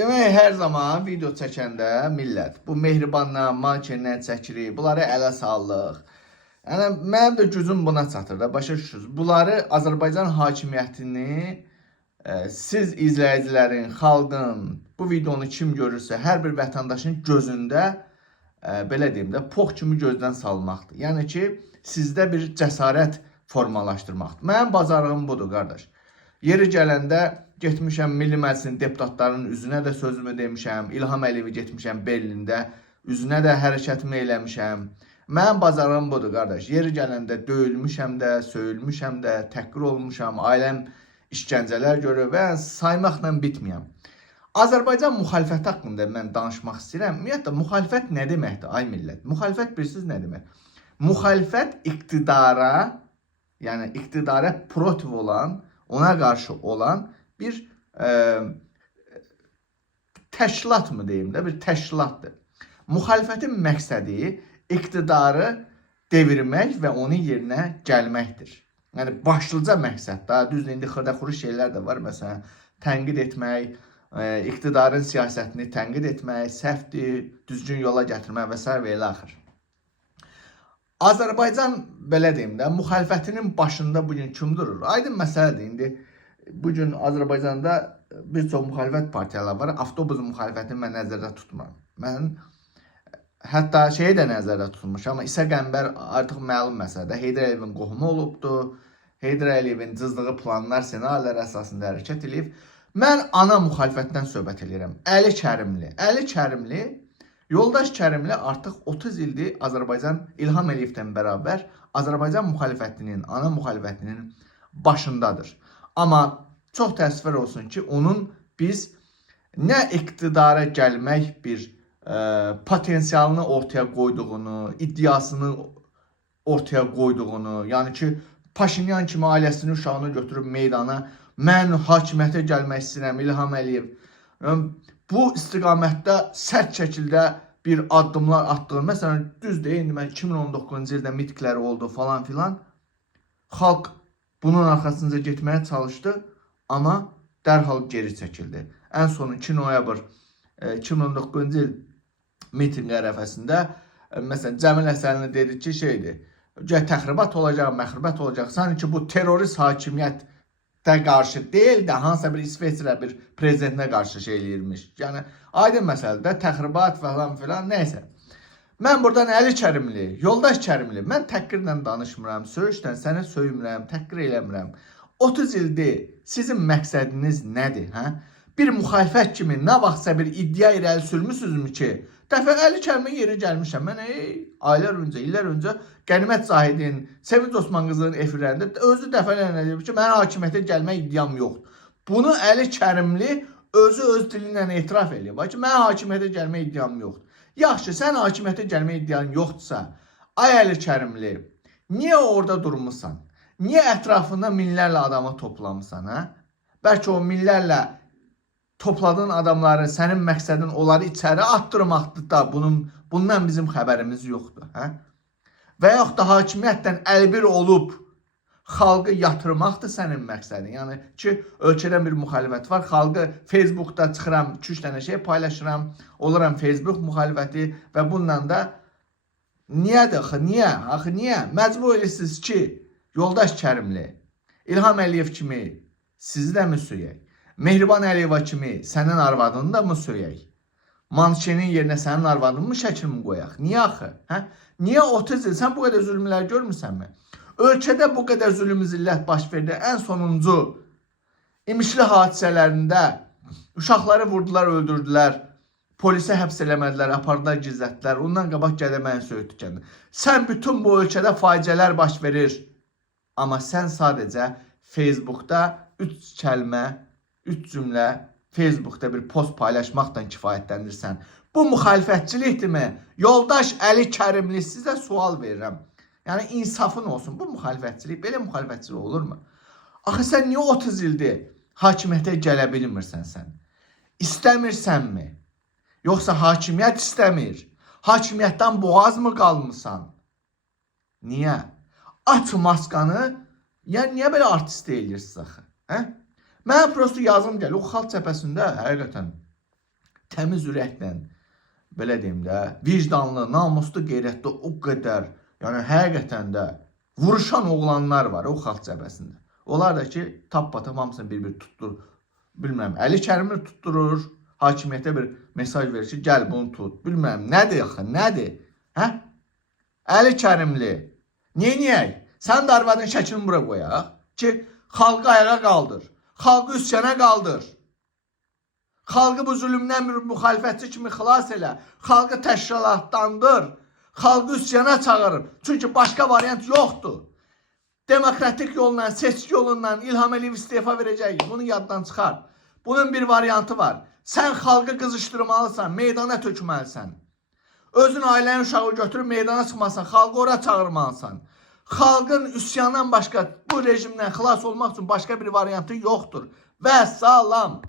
Demək, hər zaman video çəkəndə millət, bu mehribanla, mankenlə çəkirik, bunları ələ sallıq. Yəni, mənim də gücüm buna çatır da, başa düşürsünüz. Bunları Azərbaycan hakimiyyətini, siz izləyicilərin, xalqın, bu videonu kim görürsə, hər bir vətəndaşın gözündə, belə deyim də, pox kimi gözdən salmaqdır. Yəni ki, sizdə bir cəsarət formalaşdırmaqdır. Mənim bacarığım budur, qardaş. Yeri gələndə getmişəm Milli Məclisin deputatlarının üzünə də sözümü demişəm. İlham Əliyevi getmişəm Berlində, üzünə də hərəkətimi eləmişəm. Mənim bacarığım budur, qardaş. Yeri gələndə döyülmüşəm də, söyülmüşəm də, təhqir olmuşam, ailəm işgəncələr görür və saymaqla bitməyəm. Azərbaycan müxalifəti haqqında mən danışmaq istəyirəm. Ümumiyyətlə, müxalifət nə deməkdir, ay millət? Müxalifət bilirsiniz nə demək? Müxalifət iqtidara, yəni iqtidara protiv olan, ona qarşı olan bir təşkilat mı deyim də, bir təşkilatdır. Müxalifətin məqsədi iqtidarı devirmək və onun yerinə gəlməkdir. Yəni başlıca məqsəd, daha düzdür, indi xırda-xuru şeylər də var. Məsələn, tənqid etmək, iqtidarın siyasətini tənqid etmək, səhvdir, düzgün yola gətirmək və s. və elə axır. Azərbaycan, belə deyim də, müxalifətinin başında bugün kim durur? Aydın məsələdir. İndi bugün Azərbaycanda bir çox müxalifət partiyaları var. Avtobus müxalifətini mən nəzərdə tutmuram. Mən hətta şeyi də nəzərdə tutmuşam. Amma İsa Qəmbər artıq məlum məsələdə Heydər Əliyevin qohumu olubdur. Heydər Əliyevin cızdığı planlar, ssenarilər əsasında hərəkət edib. Mən ana müxalifətdən söhbət edirəm. Əli Kərimli. Əli Kərimli, Yoldaş Kərimli artıq 30 ildir Azərbaycan İlham Əliyevdən bərabər Azərbaycan müxalifətinin, ana müxalifətinin başındadır. Amma çox təəssüflər olsun ki, onun biz nə iqtidara gəlmək bir potensialını ortaya qoyduğunu, iddiasını ortaya qoyduğunu, yəni ki, Paşinyan kimi ailəsinin uşağını götürüb meydana, mən hakimiyyətə gəlmək istəyirəm, İlham Əliyev. Bu istiqamətdə sərt şəkildə bir addımlar atdığını, məsələn, düzdür, indi mən 2019-cu ildə mitikləri oldu falan filan, xalq bunun arxasınca getməyə çalışdı, amma dərhal geri çəkildi. Ən son 2 noyabr 2019-cu il mitinq ərəfəsində, məsələn, Cəmil Həsənli dedi ki, şeydir, təxribat olacaq, məxribat olacaq, sanki bu terrorist hakimiyyət də qarşı deyil də, hansısa bir İsveçrə bir prezidentinə qarşı şey eləyirmiş. Yəni, aydın məsələdə təxribat falan filan, neysə. Mən buradan Əli Kərimli, Yoldaş Kərimli, mən təhqirlə danışmıram, söyüşdən sənə söymürəm, təhqir eləmirəm. 30 ildir sizin məqsədiniz nədir? Hə? Bir müxalifət kimi nə vaxtsa bir iddia irəli sürmüsünüzmü ki, dəfə Əli Kərimin yeri gəlmişəm. Mən aylar öncə, illər öncə Qənimət Zahidin, Sevinç Osman qızının efirlərində özü dəfələrlə deyib ki, mənim hakimiyyətə gəlmək iddiam yoxdur. Bunu Əli Kərimli özü öz dilindən etiraf edib ki, mənim hakimiyyətə gəlmək iddiam yoxdur. Yaxşı, sən hakimiyyətə gəlmək iddian yoxdursa, ay Əli Kərimli, niyə orada durmuşsan? Niyə ətrafında minlərlə adamı toplamısan? Hə? Bəlkə o minlərlə topladığın adamları, sənin məqsədin onları içəri attırmaqdır da, bundan bizim xəbərimiz yoxdur. Hə? Və yaxud da hakimiyyətdən əlbir olub xalqı yatırmaqdır sənin məqsədin. Yəni ki, ölkədən bir müxalifət var, xalqı Facebookda çıxıram, 2-3 dənə şey paylaşıram, oluram Facebook müxalifəti və bundan da niyədir axı, niyə? Axı niyə? Məcbur edirsiniz ki, Yoldaş Kərimli, İlham Əliyev kimi sizi də mi söyək? Mehriban Əliyeva kimi sənin arvadını da mı söyək? Mankenin yerinə sənin arvadını mı şəkil mi qoyaq? Niyə axı? Hə? Niyə 30 il? Sən bu qədər zülmlər görmüsənmi? Ölkədə bu qədər zülm zillət baş verdi. Ən sonuncu İmişli hadisələrində uşaqları vurdular, öldürdülər. Polisə həbs eləmədilər, apardılar, gizlətdilər. Ondan qabaq Gədəməyin Söyüd dükanı. Sən bütün bu ölkədə faciələr baş verir. Amma sən sadəcə Facebookda 3 kəlmə, 3 cümlə Facebookda bir post paylaşmaqla kifayətləndirsən. Bu müxalifətçilikdirmi? Yoldaş Əli Kərimli, sizə sual verirəm. Yəni insafın olsun. Bu müxalifətçilik, belə müxalifətçilik olurmu? Axı sən niyə 30 ildir hakimiyyətə gələ bilmirsən sən? İstəmirsənmi? Yoxsa hakimiyyət istəmir? Hakimiyyətdən boğaz mı qalmısan? Niyə? Aç maskanı, yəni niyə belə artist deyirsiniz axı? Hə? Mən prosto yazım gəlir. O xalq cəbhəsində həqiqətən təmiz ürəklə, belə deyim də, vicdanlı, namuslu, qeyrətli o qədər, yəni həqiqətən də vuruşan oğlanlar var o xalq cəbhəsində. Onlar da ki, tap-patap hamısını bir-bir tutdur. Bilməm, Əli Kərimi tutturur, hakimiyyətə bir mesaj verir ki, gəl bunu tut. Bilməm, nədir axı, nədir? Hə? Əli Kərimli, neyək? Sən də arvadın şəklini bura qoyaq ki, xalqı ayağa qaldır, xalqı üsyana qaldır. Xalqı bu zülmdən bir müxalifətçi kimi xilas elə, xalqı təşkilatlandır, xalqı üsyana çağırır. Çünki başqa variant yoxdur. Demokratik yolla, seçki yolundan İlham Əliyev istefa verəcək, bunu yaddan çıxar. Bunun bir variantı var. Sən xalqı qızışdırmalısan, meydana tökməlisən. Özün ailənin uşağı götürüb meydana çıxmasan, xalqı ora çağırmalısan. Xalqın üsyandan başqa bu rejimdən xilas olmaq üçün başqa bir variantı yoxdur. Və salam.